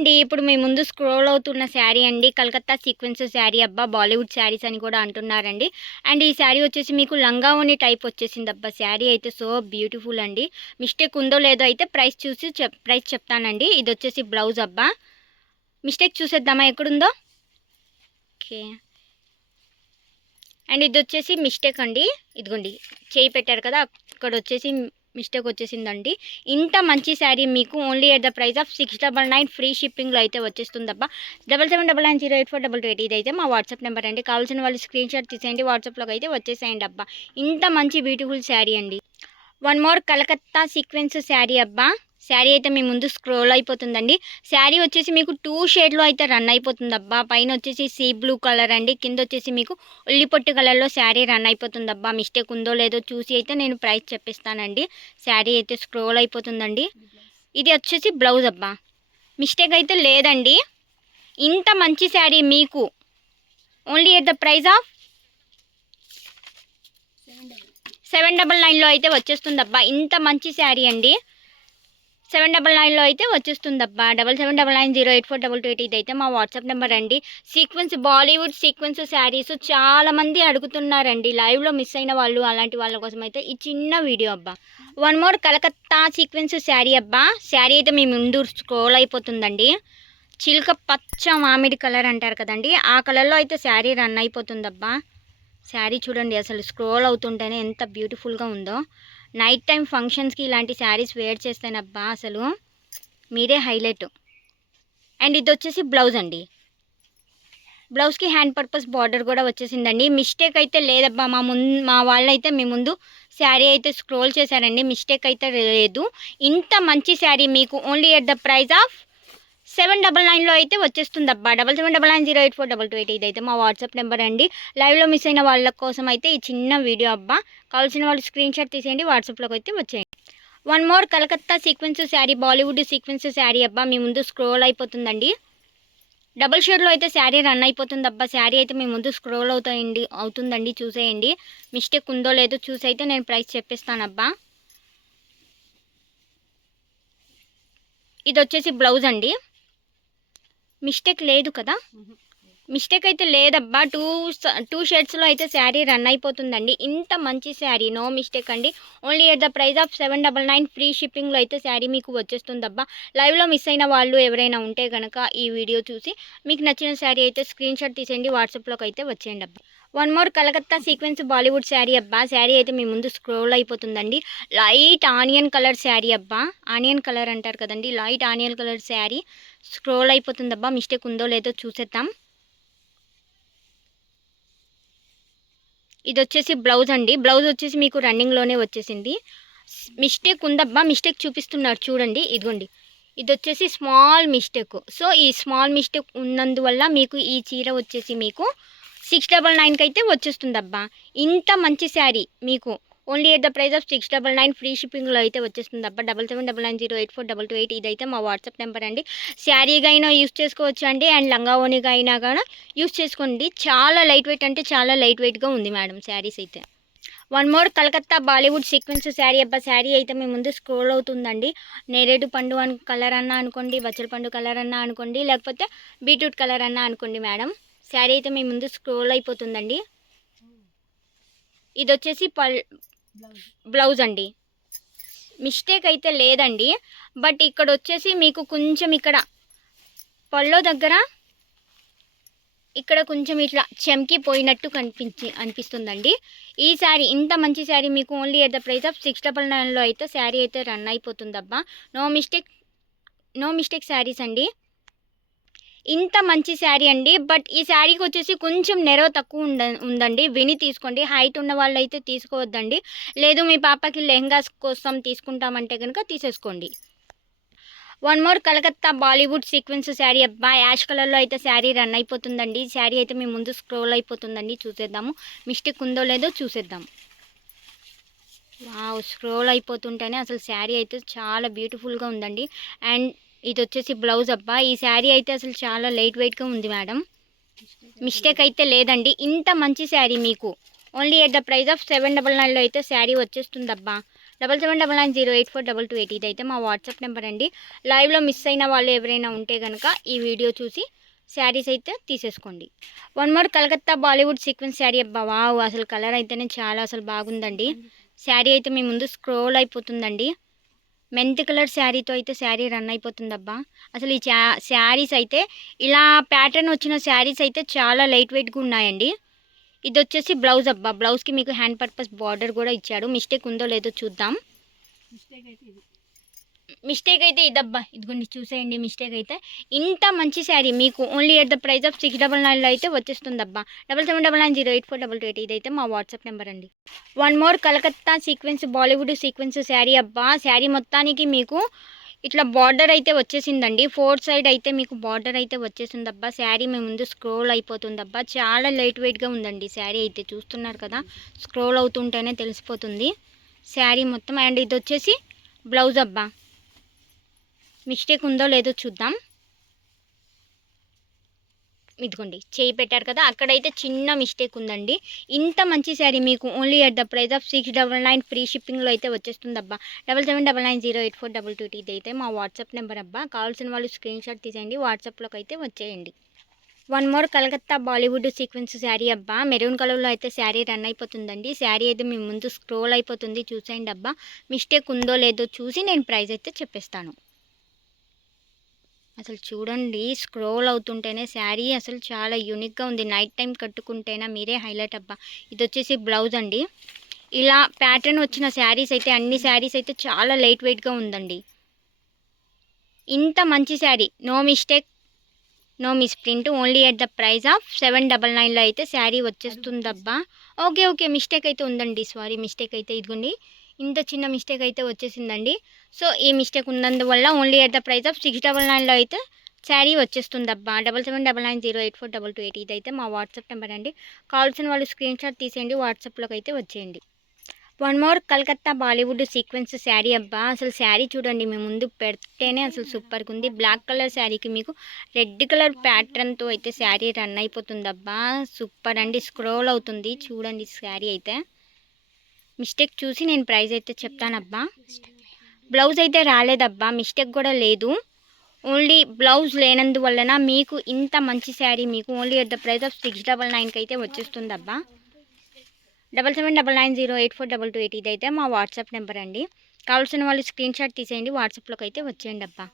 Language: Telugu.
అండి. ఇప్పుడు మీ ముందు స్క్రోల్ అవుతున్న శారీ అండి. కలకత్తా సీక్వెన్స్ శారీ. అబ్బా బాలీవుడ్ శారీస్ అని కూడా అంటున్నారండి. అండ్ ఈ శారీ వచ్చేసి మీకు లంగా ఓని టైప్ వచ్చేసింది అబ్బా శారీ అయితే సో బ్యూటిఫుల్ అండి. మిస్టేక్ ఉందో లేదో అయితే ప్రైస్ చూసి చెప్ ప్రైస్ చెప్తానండి. ఇది వచ్చేసి బ్లౌజ్ అబ్బా. మిస్టేక్ చూసేద్దామా? ఎక్కడుందో? ఓకే. అండ్ ఇది వచ్చేసి మిస్టేక్ అండి. ఇదిగోండి. చేయి పెట్టారు కదా అక్కడ వచ్చేసి మిస్టేక్ వచ్చేసిందండి. ఇంత మంచి శారీ మీకు only at the price of six double nine free షిప్పింగ్లో అయితే వచ్చేస్తుందబ్బా. Double seven double nine zero eight four double two eight ఇదైతే మా వాట్సాప్ నెంబర్ అండి. కావాల్సిన వాళ్ళు స్క్రీన్ షాట్ తీసేయండి. వాట్సాప్లోకి అయితే వచ్చేసేయండి అబ్బా. ఇంత మంచి బ్యూటిఫుల్ శారీ అండి. One more Calcutta sequence sari అబ్బా. శారీ అయితే మీ ముందు స్క్రోల్ అయిపోతుందండి. శారీ వచ్చేసి మీకు టూ షేడ్లో అయితే రన్ అయిపోతుంది అబ్బా. పైన వచ్చేసి సీ బ్లూ కలర్ అండి. కింద వచ్చేసి మీకు ఉల్లిపొట్టు కలర్లో శారీ రన్ అయిపోతుంది అబ్బా. మిస్టేక్ ఉందో లేదో చూసి అయితే నేను ప్రైస్ చెప్పిస్తానండి. శారీ అయితే స్క్రోల్ అయిపోతుందండి. ఇది వచ్చేసి బ్లౌజ్ అబ్బా. మిస్టేక్ అయితే లేదండి. ఇంత మంచి శారీ మీకు. Only at the price of seven double నైన్లో అయితే వచ్చేస్తుంది అబ్బా. ఇంత మంచి శారీ అండి. సెవెన్ డబల్ నైన్లో అయితే వచ్చేస్తుందబ్బా. Double seven double nine zero eight four double two eight ఇదైతే మా వాట్సాప్ నెంబర్ అండి. సీక్వెన్స్ బాలీవుడ్ సీక్వెన్స్ శారీస్ చాలా మంది అడుగుతున్నారండి. లైవ్లో మిస్ అయిన వాళ్ళు అలాంటి వాళ్ళ కోసం అయితే ఈ చిన్న వీడియో అబ్బా. One more Calcutta sequence sari అబ్బా. శారీ అయితే మీ ముందు స్క్రోల్ అయిపోతుందండి. చిలుక పచ్చ మామిడి కలర్ అంటారు కదండి. ఆ కలర్లో అయితే శారీ రన్ అయిపోతుందబ్బా. శారీ చూడండి అసలు స్క్రోల్ అవుతుంటేనే ఎంత బ్యూటిఫుల్గా ఉందో. నైట్ టైం ఫంక్షన్స్కి ఇలాంటి శారీస్ వేర్ చేస్తేనబ్బా అసలు. మీరే హైలైట్. అండ్ ఇది వచ్చేసి బ్లౌజ్ అండి. బ్లౌజ్కి హ్యాండ్ పర్పస్ బార్డర్ కూడా వచ్చేసిందండి. మిస్టేక్ అయితే లేదబ్బా. మా ముందు మా వాళ్ళైతే మీ ముందు శారీ అయితే స్క్రోల్ చేశారండి. మిస్టేక్ అయితే లేదు. ఇంత మంచి శారీ మీకు only at the price of seven double నైన్లో అయితే వచ్చేస్తుంది అబ్బా double seven double nine zero eight four double two eight ఇదైతే మా వాట్సాప్ నెంబర్ అండి. లైవ్లో మిస్ అయిన వాళ్ళ కోసం అయితే ఈ చిన్న వీడియో అబ్బా. కావాల్సిన వాళ్ళు స్క్రీన్ షాట్ తీసేయండి వాట్సాప్లోకి అయితే వచ్చేయండి. One more Calcutta sequence sari Bollywood sequence sari అబ్బా. మీ ముందు స్క్రోల్ అయిపోతుందండి. డబుల్ షేడ్లో అయితే శారీ రన్ అయిపోతుంది అబ్బా శారీ అయితే మీ ముందు స్క్రోల్ అవుతాయండి అవుతుందండి చూసేయండి. మిస్టేక్ ఉందో లేదో చూసి అయితే నేను ప్రైస్ చెప్పిస్తాను అబ్బా ఇది వచ్చేసి బ్లౌజ్ అండి. మిస్టేక్ లేదు కదా? మిస్టేక్ అయితే లేదబ్బా. టూ టూ షేడ్స్లో అయితే శారీ రన్ అయిపోతుందండి. ఇంత మంచి శారీ. నో మిస్టేక్ అండి. Only at the price of seven double nine free షిప్పింగ్లో అయితే శారీ మీకు వచ్చేస్తుందబ్బా. లైవ్లో మిస్ అయిన వాళ్ళు ఎవరైనా ఉంటే కనుక ఈ వీడియో చూసి మీకు నచ్చిన శారీ అయితే స్క్రీన్ షాట్ తీసేయండి. వాట్సాప్లోకి అయితే వచ్చేయండి అబ్బా. One more Calcutta sequence Bollywood sari అబ్బా. శారీ అయితే మీ ముందు స్క్రోల్ అయిపోతుందండి. లైట్ ఆనియన్ కలర్ శారీ అబ్బా. ఆనియన్ కలర్ అంటారు కదండి. Light onion colour sari scroll అయిపోతుంది అబ్బా. మిస్టేక్ ఉందో లేదో చూసేద్దాం. ఇది వచ్చేసి బ్లౌజ్ అండి. బ్లౌజ్ వచ్చేసి మీకు రన్నింగ్లోనే వచ్చేసింది. మిస్టేక్ ఉందబ్బా మిస్టేక్ చూపిస్తున్నారు. చూడండి. ఇదిగోండి. ఇది వచ్చేసి స్మాల్ మిస్టేక్ సో ఈ స్మాల్ మిస్టేక్ ఉన్నందువల్ల మీకు ఈ చీర వచ్చేసి మీకు సిక్స్ డబల్ నైన్కి అయితే వచ్చేస్తుందబ్బా. ఇంత మంచి శారీ మీకు. Only at the price of six double nine free షిప్పింగ్లో అయితే వచ్చేస్తుంది అబ్బా double seven double nine zero eight four double two eight ఇదైతే మా వాట్సాప్ నెంబర్ అండి. శారీగా అయినా యూస్ చేసుకోవచ్చు అండి. అండ్ లంగా ఓనిగా అయినా కానీ యూస్ చేసుకోండి. చాలా లైట్ వెయిట్ అంటే చాలా లైట్ వెయిట్గా ఉంది మేడం శారీస్ అయితే. One more Calcutta Bollywood sequence sari. అబ్బా శారీ అయితే మీ ముందు స్క్రోల్ అవుతుందండి. నేరేడు పండు అను కలర్ అన్నా అనుకోండి బచ్చల పండు కలర్ అన్నా అనుకోండి లేకపోతే బీట్రూట్ కలర్ అన్నా అనుకోండి మేడం. శారీ అయితే మీ ముందు స్క్రోల్ అయిపోతుందండి. ఇది వచ్చేసి పల్ బ్లౌజ్. అండి. మిస్టేక్ అయితే లేదండి. బట్ ఇక్కడ వచ్చేసి మీకు కొంచెం ఇక్కడ పళ్ళో దగ్గర ఇక్కడ కొంచెం ఇట్లా చెమ్కి పోయినట్టు కనిపించి అనిపిస్తుందండి. ఈ శారీ ఇంత మంచి శారీ మీకు only at the price of six double నైన్లో అయితే శారీ అయితే run అయిపోతుందబ్బా. No mistake no mistake saris అండి. ఇంత మంచి శారీ అండి. బట్ ఈ శారీకి వచ్చేసి కొంచెం నెరవ తక్కువ ఉంద ఉందండి. విని తీసుకోండి. హైట్ ఉన్న వాళ్ళు అయితే తీసుకోవద్దండి. లేదు మీ పాపకి లెహంగాస్ కోసం తీసుకుంటామంటే కనుక తీసేసుకోండి. One more Calcutta Bollywood sequence sari. అబ్బా యాష్ కలర్లో అయితే శారీ రన్ అయిపోతుందండి. శారీ అయితే మీ ముందు స్క్రోల్ అయిపోతుందండి. చూసేద్దాము. మిస్టేక్ ఉందో లేదో చూసేద్దాం. వావ్ స్క్రోల్ అయిపోతుంటేనే అసలు శారీ అయితే చాలా బ్యూటిఫుల్గా ఉందండి. అండ్ ఇది వచ్చేసి బ్లౌజ్ అబ్బా. ఈ శారీ అయితే అసలు చాలా లైట్ వెయిట్గా ఉంది మేడం. మిస్టేక్ అయితే లేదండి. ఇంత మంచి శారీ మీకు. Only at the price of seven double నైన్లో అయితే sari వచ్చేస్తుందబ్బా. Double seven double nine zero eight four double two eight ఇదైతే మా వాట్సాప్ నెంబర్ అండి. లైవ్లో మిస్ అయిన వాళ్ళు ఎవరైనా ఉంటే కనుక ఈ వీడియో చూసి శారీస్ అయితే తీసేసుకోండి. One more Calcutta Bollywood sequence sari అబ్బా. వావ్! అసలు కలర్ అయితేనే చాలా అసలు బాగుందండి. శారీ అయితే మీ ముందు స్క్రోల్ అయిపోతుందండి. మెంత్ కలర్ శారీతో అయితే శారీ రన్ అయిపోతుందబ్బా. అసలు ఈ శారీస్ అయితే ఇలా ప్యాటర్న్ వచ్చిన శారీస్ అయితే చాలా లైట్ వెయిట్గా ఉన్నాయండి. ఇది వచ్చేసి బ్లౌజ్ అబ్బా. బ్లౌజ్కి మీకు హ్యాండ్ పర్పస్ బార్డర్ కూడా ఇచ్చాడు. మిస్టేక్ ఉందో లేదో చూద్దాం. మిస్టేక్ అయితే ఇది. మిస్టేక్ అయితే ఇదబ్బా. ఇదిగోండి చూసేయండి మిస్టేక్ అయితే. ఇంత మంచి శారీ మీకు only at the price of six double నైన్లో అయితే వచ్చేస్తుంది అబ్బా double seven double nine zero eight four double two eight ఇదైతే మా వాట్సాప్ నెంబర్ అండి. One more Calcutta sequence Bollywood sequence sari అబ్బా. శారీ మొత్తానికి మీకు ఇట్లా బార్డర్ అయితే వచ్చేసిందండి. ఫోర్ సైడ్ అయితే మీకు బార్డర్ అయితే వచ్చేసిందబ్బా శారీ మీ ముందు స్క్రోల్ అయిపోతుందబ్బా. చాలా లైట్ వెయిట్గా ఉందండి శారీ అయితే. చూస్తున్నారు కదా? స్క్రోల్ అవుతుంటేనే తెలిసిపోతుంది. శారీ మొత్తం అండ్ ఇది వచ్చేసి బ్లౌజ్ అబ్బా. మిస్టేక్ ఉందో లేదో చూద్దాం. ఇదిగోండి చేయి పెట్టారు కదా అక్కడైతే చిన్న మిస్టేక్ ఉందండి. ఇంత మంచి శారీ మీకు only at the price of six double nine free షిప్పింగ్లో అయితే వచ్చేస్తుంది అబ్బా double seven double nine zero eight four double two ఇది అయితే మా వాట్సాప్ నెంబర్ అబ్బా. కావాల్సిన వాళ్ళు స్క్రీన్ షాట్ తీసేయండి వాట్సాప్లోకి అయితే వచ్చేయండి. One more Calcutta Bollywood sequence sari అబ్బా. మెరూన్ కలర్లో అయితే శారీ రన్ అయిపోతుందండి. శారీ అయితే మీ ముందు స్క్రోల్ అయిపోతుంది చూసేయండి అబ్బా. మిస్టేక్ ఉందో లేదో చూసి నేను ప్రైస్ అయితే చెప్పేస్తాను. అసలు చూడండి స్క్రోల్ అవుతుంటేనే శారీ అసలు చాలా యూనిక్గా ఉంది. నైట్ టైం కట్టుకుంటేనా మీరే హైలైట్ అబ్బా. ఇది వచ్చేసి బ్లౌజ్ అండి. ఇలా ప్యాటర్న్ వచ్చిన శారీస్ అయితే అన్ని శారీస్ అయితే చాలా లైట్ వెయిట్గా ఉందండి. ఇంత మంచి sari. No mistake no misprint only at the price of seven double నైన్లో అయితే శారీ వచ్చేస్తుందబ్బా. ఓకే ఓకే మిస్టేక్ అయితే ఉందండి. సారీ మిస్టేక్ అయితే ఇదిగోండి. ఇంత చిన్న మిస్టేక్ అయితే వచ్చేసిందండి. సో ఈ మిస్టేక్ ఉన్నందువల్ల only at the price of six double నైన్లో అయితే sari వచ్చేస్తుందబ్బా. Double seven double nine zero eight four double two eight ఇదైతే మా వాట్సాప్ నెంబర్ అండి. కావాల్సిన వాళ్ళు స్క్రీన్ షాట్ తీసేయండి. వాట్సాప్లోకి అయితే వచ్చేయండి. One more Calcutta Bollywood sequence sari అబ్బా. అసలు శారీ చూడండి. మేము ముందు పెడితేనే అసలు సూపర్గా ఉంది. బ్లాక్ కలర్ శారీకి మీకు రెడ్ కలర్ ప్యాటర్న్తో అయితే శారీ రన్ అయిపోతుందబ్బా. సూపర్ అండి. స్క్రోల్ అవుతుంది. చూడండి శారీ అయితే. మిస్టేక్ చూసి నేను ప్రైస్ అయితే చెప్తానబ్బా. బ్లౌజ్ అయితే రాలేదబ్బా మిస్టేక్ కూడా లేదు. ఓన్లీ బ్లౌజ్ లేనందువలన మీకు ఇంత మంచి శారీ మీకు only at the price of six double నైన్కి అయితే వచ్చేస్తుందబ్బా. Double seven double nine zero eight four double two eight ఇదైతే మా వాట్సాప్ నెంబర్ అండి. కావాల్సిన వాళ్ళు స్క్రీన్ షాట్ తీసేయండి వాట్సాప్లోకి అయితే వచ్చేయండి అబ్బా